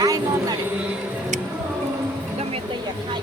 Ai ngon này, gam tây là khai.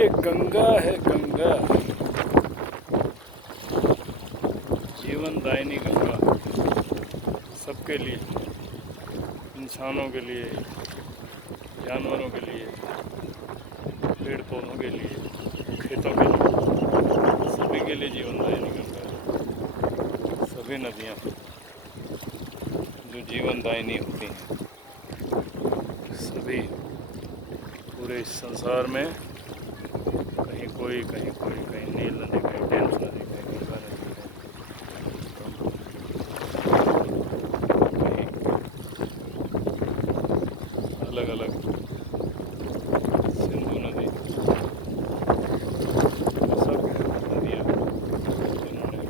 ये गंगा है गंगा, जीवनदायिनी गंगा, सबके लिए, इंसानों के लिए, जानवरों के लिए, पेड़ पौधों के लिए, खेतों के लिए, सभी के लिए जीवनदायिनी गंगा है। सभी नदियाँ जो जीवनदायिनी होती हैं, सभी पूरे इस संसार में, कहीं कोई, कहीं कोई, कहीं नील नदी, कहीं टेम्स नदी, कहीं गंगा नदी, कहीं अलग अलग सिंधु नदी, सब नदियाँ जिन्होंने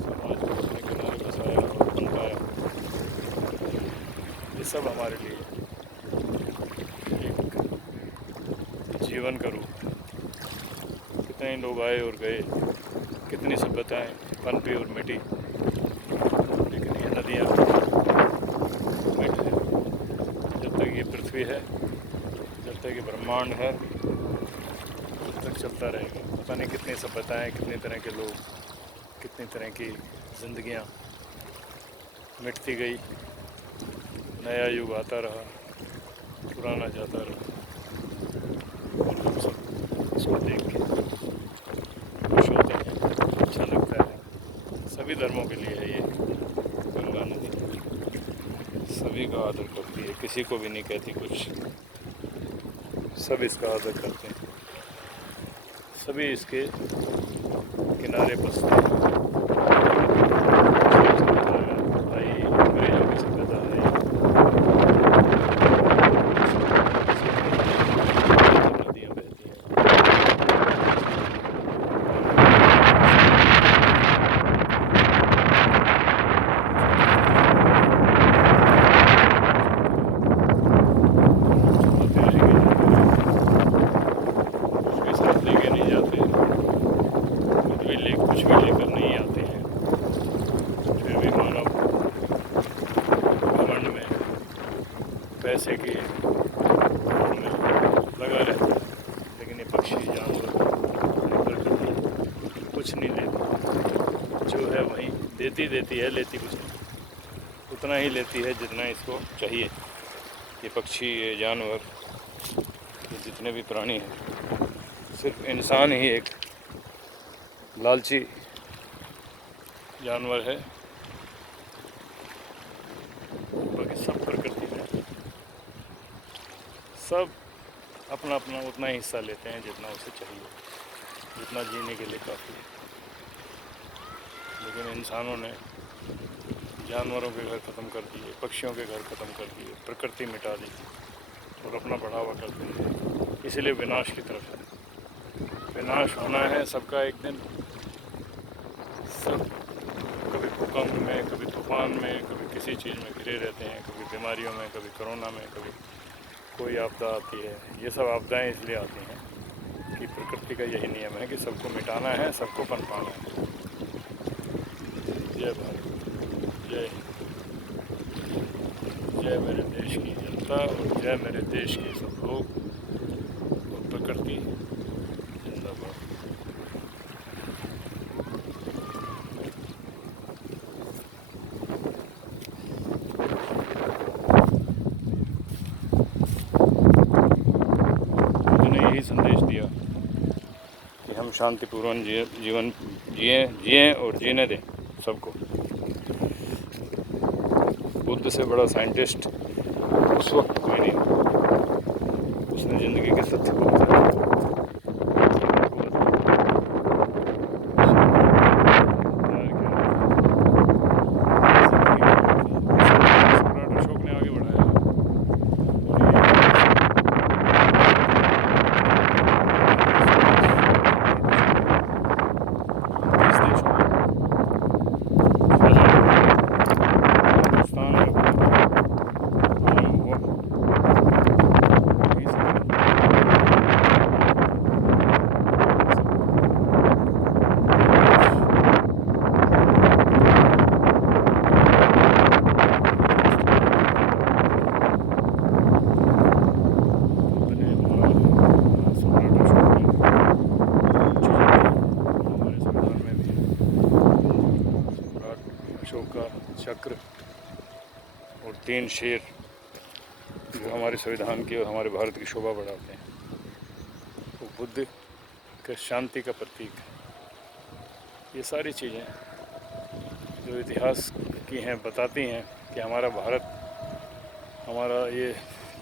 समाज को अपने किनारे बसाया और पनपाया, ये सब हमारे लिए एक जीवन का रूप है। कितने ही लोग आए और गए, कितनी सभ्यताएं पनपी और मिटी, लेकिन ये नदियाँ मिट है। जब तक ये पृथ्वी है, जब तक ये ब्रह्मांड है, तब तक चलता रहेगा। पता नहीं कितनी सभ्यताएं, कितने तरह के लोग, कितनी तरह की जिंदगियां मिटती गई, नया युग आता रहा, पुराना जाता रहा, और हम सब इसको देख के खुश होते हैं, अच्छा लगता है। सभी धर्मों के लिए है ये गंगा नदी, सभी का आदर करती है, किसी को भी नहीं कहती कुछ, सब इसका आदर करते हैं, सभी इसके किनारे बसते हैं। आई अंग्रेजों की सभ्यता आई, नदियाँ बहती हैं, लेके नहीं जाते, कुछ भी लेकर नहीं आते हैं, फिर भी मानव घमंड में, पैसे की होड़ में लगा रहता है। लेकिन ये पक्षी, जानवर, प्रकृति कुछ नहीं लेती, जो है वहीं देती है, लेती कुछ नहीं, उतना ही लेती है जितना इसको चाहिए। ये पक्षी, ये जानवर, ये जितने भी प्राणी हैं, सिर्फ इंसान ही एक लालची जानवर है, बाकी सब प्रकृति में सब अपना अपना उतना ही हिस्सा लेते हैं जितना उसे चाहिए, जितना जीने के लिए काफ़ी है। लेकिन इंसानों ने जानवरों के घर ख़त्म कर दिए, पक्षियों के घर ख़त्म कर दिए, प्रकृति मिटा दी और अपना बढ़ावा करते हैं, इसलिए विनाश की तरफ है। विनाश होना है सबका एक दिन, सब कभी भूकंप में, कभी तूफान में, कभी किसी चीज़ में घिरे रहते हैं, कभी बीमारियों में, कभी कोरोना में, कभी कोई आपदा आती है। ये सब आपदाएं इसलिए आती हैं कि प्रकृति का यही नियम है कि सबको मिटाना है, सबको पनपाना है। जय भारत, जय जय मेरे देश की जनता और जय मेरे देश के सब लोग और प्रकृति जिंदाबाद। यही संदेश दिया कि हम शांतिपूर्ण जीवन जिएं और जीने दें सबको। बुद्ध से बड़ा साइंटिस्ट उस वक्त कोई नहीं, उसने ज़िंदगी के सत्य को बताया। अशोक ने आगे बढ़ाया और तीन शेर जो हमारे संविधान की और हमारे भारत की शोभा बढ़ाते हैं, वो बुद्ध के शांति का प्रतीक है। ये सारी चीज़ें जो इतिहास की हैं बताती हैं कि हमारा भारत, हमारा ये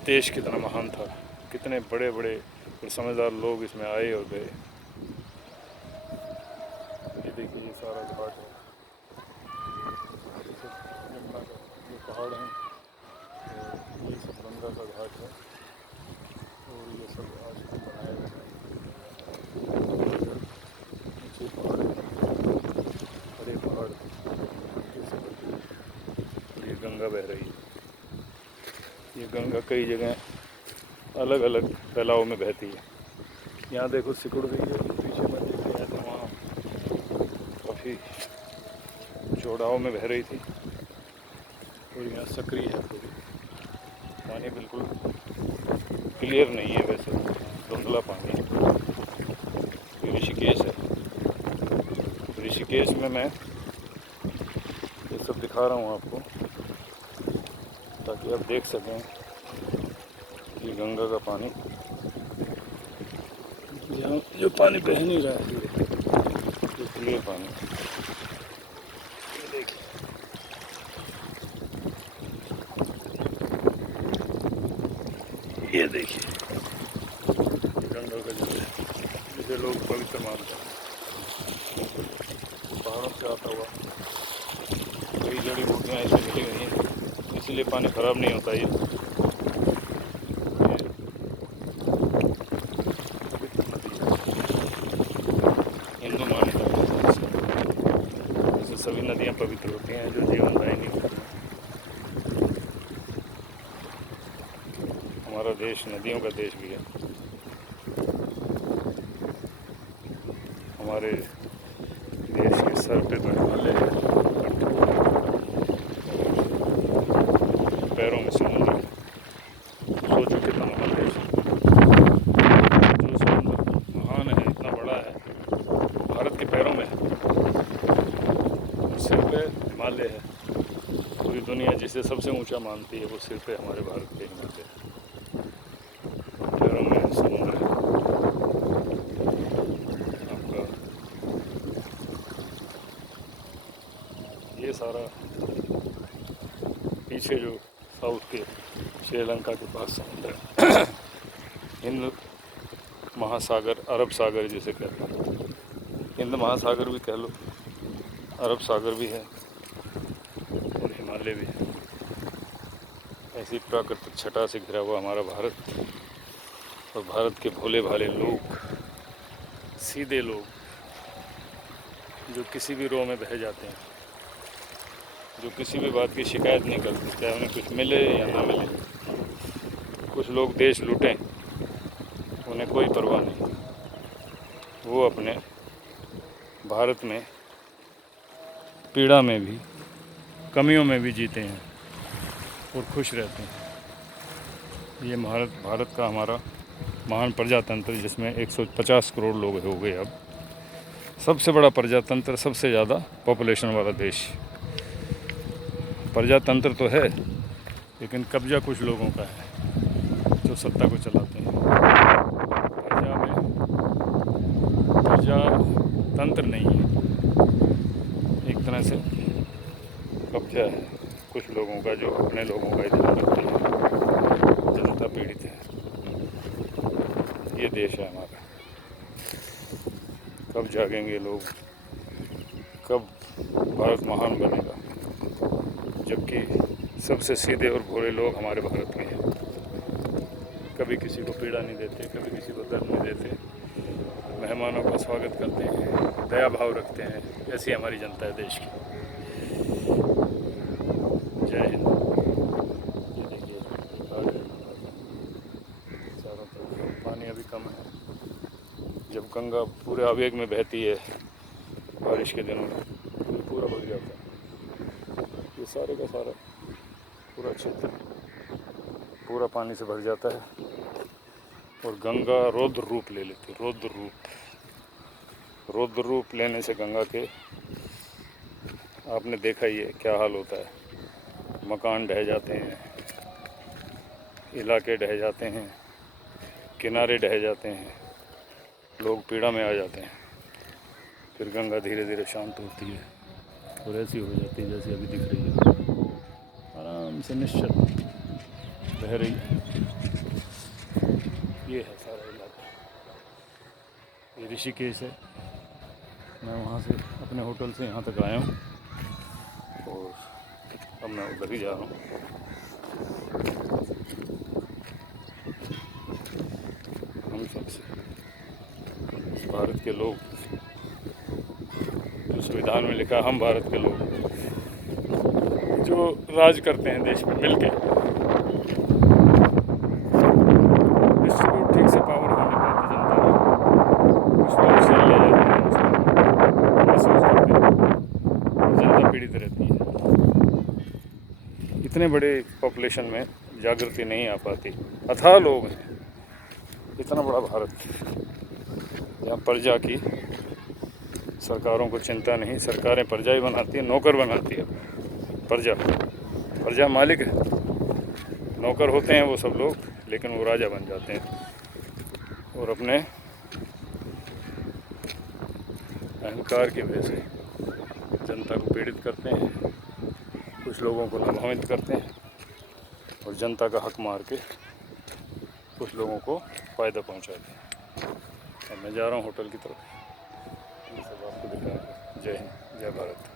देश कितना महान था, कितने बड़े बड़े और समझदार लोग इसमें आए और गए। ये देखिए ये सारा घाट है, ये सब यमुना का ये पहाड़ हैं, और ये सब गंगा का घाट है, और ये सब आज बनाए हुए हैं। नीचे पहाड़ हैं, बड़े पहाड़ हैं, ये सब और ये गंगा बह रही है। ये गंगा कई जगह अलग अलग फैलाव में बहती है। यहाँ देखो सिकुड़ गई है, पीछे में देख रहे हैं तो वहाँ काफ़ी चौड़ाव में बह रही थी, और यहाँ सक्रिय है पूरी। पानी बिल्कुल क्लियर नहीं है, वैसे धुंधला पानी है। ये ऋषिकेश है, ऋषिकेश में मैं ये सब दिखा रहा हूँ आपको ताकि आप देख सकें ये गंगा का पानी, यहाँ जो पानी बह नहीं रहा है, ये क्लियर पानी। ये देखिए ये देखिए गंगा का जल है, जिसे लोग पवित्र मानते हैं। पहाड़ों से आता हुआ कई जड़ी बूटियाँ इसमें मिली हुई हैं, इसलिए पानी खराब नहीं होता। ये हिंदू मान्यता है, जैसे सभी नदियाँ पवित्र होती हैं जो जीवनदायिनी होती हैं। हमारा देश नदियों का देश भी है। हमारे देश के सर पे बढ़ने वाले पैरों में समुद्र है। सोचो कितना महान देश है। जो समुद्र महान है, इतना बड़ा है, वो भारत के पैरों में है। सिर पे हिमालय है। पूरी दुनिया जिसे सबसे ऊंचा मानती है, वो सिर पे हमारे भारत के हिमालय है। पैरों में समुद्र है आपका। ये सारा पीछे जो साउथ के श्रीलंका के पास समुद्र है, हिंद महासागर, अरब सागर जिसे कहते हैं, हिंद महासागर भी कह लो, अरब सागर भी है और हिमालय भी है। ऐसी प्राकृतिक छटा से घिरा हुआ हमारा भारत, और भारत के भोले भाले लोग, सीधे लोग, जो किसी भी रो में बह जाते हैं, जो किसी भी बात की शिकायत नहीं करते, चाहे उन्हें कुछ मिले या ना मिले। कुछ लोग देश लूटें, उन्हें कोई परवाह नहीं, वो अपने भारत में पीड़ा में भी, कमियों में भी जीते हैं और खुश रहते हैं। ये भारत का हमारा महान प्रजातंत्र, जिसमें 150 करोड़ लोग हो गए अब, सबसे बड़ा प्रजातंत्र, सबसे ज़्यादा पॉपुलेशन वाला देश। प्रजातंत्र तो है, लेकिन कब्जा कुछ लोगों का है जो सत्ता को चलाते हैं। प्रजातंत्र नहीं है, एक तरह से कब्जा है कुछ लोगों का, जो अपने लोगों का ध्यान रखते हैं, जनता पीड़ित है। ये देश है हमारा। कब जागेंगे लोग, कब भारत महान बनेगा, जबकि सबसे सीधे और भोले लोग हमारे भारत के हैं। कभी किसी को पीड़ा नहीं देते, कभी किसी को दर्द नहीं देते, मेहमानों का स्वागत करते हैं, दया भाव रखते हैं। ऐसी हमारी जनता है देश की। जय हिंद। ये देखिए चारों तरफ पानी अभी कम है। जब गंगा पूरे आवेग में बहती है बारिश के दिनों में, तो पूरा भर जाता है। ये सारे का सारा पूरा क्षेत्र पूरा पानी से भर जाता है, और गंगा रौद्र रूप ले लेती है। रौद्र रूप लेने से गंगा के आपने देखा ही है क्या हाल होता है। मकान ढह जाते हैं, इलाके ढह जाते हैं, किनारे ढह जाते हैं, लोग पीड़ा में आ जाते हैं। फिर गंगा धीरे धीरे शांत होती है और ऐसी हो जाती है जैसी अभी दिख रही है, आराम से निश्चल बह रही है। ये है सारा इलाका, ये ऋषिकेश है। मैं वहाँ से अपने होटल से यहाँ तक आया हूँ और अब मैं उधर ही जा रहा हूँ। हम सबसे भारत के लोग, जो संविधान में लिखा, हम भारत के लोग जो राज करते हैं देश में मिलके, डिस्ट्रीब्यूट ठीक से पावर होने पाती जनता में, कुछ लोग शेयर ले जाते हैं, महसूस करते हैं, जनता पीड़ित रहती है। इतने बड़े पॉपुलेशन में जागृति नहीं आ पाती, अथाह लोग हैं। इतना बड़ा भारत जहाँ प्रजा की सरकारों को चिंता नहीं, सरकारें प्रजा ही बनाती है, नौकर बनाती है प्रजा। प्रजा मालिक है, नौकर होते हैं वो सब लोग, लेकिन वो राजा बन जाते हैं और अपने अहंकार की वजह से जनता को पीड़ित करते हैं, कुछ लोगों को लाभान्वित करते हैं और जनता का हक मार के कुछ लोगों को फ़ायदा पहुंचाते हैं। अब मैं जा रहा हूं होटल की तरफ, ये सब आपको दिखाऊंगा। जय हिंद, जय भारत।